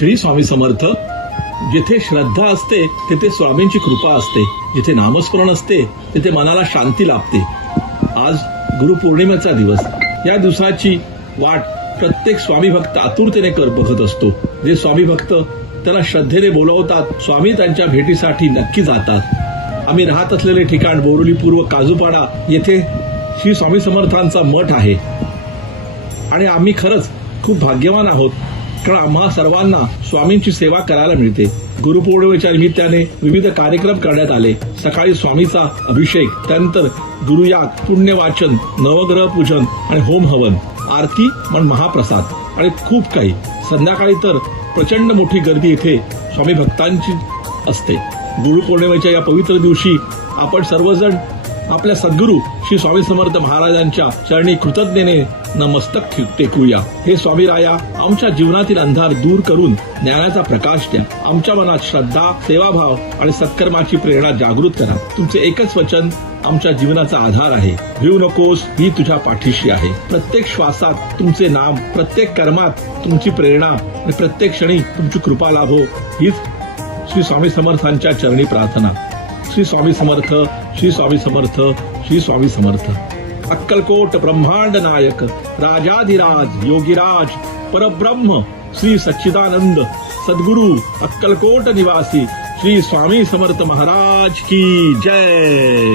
श्री स्वामी समर्थ. जिथे श्रद्धा असते तिथे स्वामींची कृपा असते. जिथे नामस्मरण असते तिथे मनाला शांती लाभते. आज गुरुपौर्णिमेचा दिवस. या दिवसाची वाट प्रत्येक स्वामी भक्त आतुरतेने बघत असतो. जे स्वामी भक्त त्याला श्रद्धेने बोलवतात स्वामी त्यांच्या भेटीसाठी नक्की जातात. आम्ही राहत असलेले ठिकाण बोरिवली पूर्व काजूपाडा येथे श्री स्वामी समर्थांचा मठ आहे आणि आम्ही खरंच खूप भाग्यवान आहोत, कारण आम्हा सर्वांना स्वामींची सेवा करायला मिळते. गुरुपौर्णिमेच्या निमित्ताने विविध कार्यक्रम करण्यात आले. सकाळी स्वामीचा अभिषेक, त्यानंतर गुरुयाग, पुण्यवाचन, नवग्रह पूजन आणि होम हवन, आरती आणि महाप्रसाद आणि खूप काही. संध्याकाळी तर प्रचंड मोठी गर्दी इथे स्वामी भक्तांची असते. गुरुपौर्णिमेच्या या पवित्र दिवशी आपण सर्वजण आपल्या सद्गुरू श्री स्वामी समर्थ महाराजांच्या चरणी कृतज्ञतेने नमस्तक टेकूया. हे स्वामीराया, आमच्या जीवनातील अंधार दूर करून ज्ञानाचा प्रकाश द्या. आमच्या मनात श्रद्धा, सेवाभाव आणि सत्कर्माची प्रेरणा जागृत करा. तुमचे एकच वचन आमच्या जीवनाचा आधार आहे. भिवू नकोस, ही तुझ्या पाठीशी आहे. प्रत्येक श्वासात तुमचे नाम, प्रत्येक कर्मात तुमची प्रेरणा आणि प्रत्येक क्षणी तुमची कृपा लाभो, हीच श्री स्वामी समर्थांच्या चरणी प्रार्थना. श्री स्वामी समर्थ, श्री स्वामी समर्थ, श्री स्वामी समर्थ. अक्कलकोट ब्रह्मांड नायक, राजाधिराज, योगीराज, परब्रह्म श्री सच्चिदानंद सद्गुरु अक्कलकोट निवासी श्री स्वामी समर्थ महाराज की जय.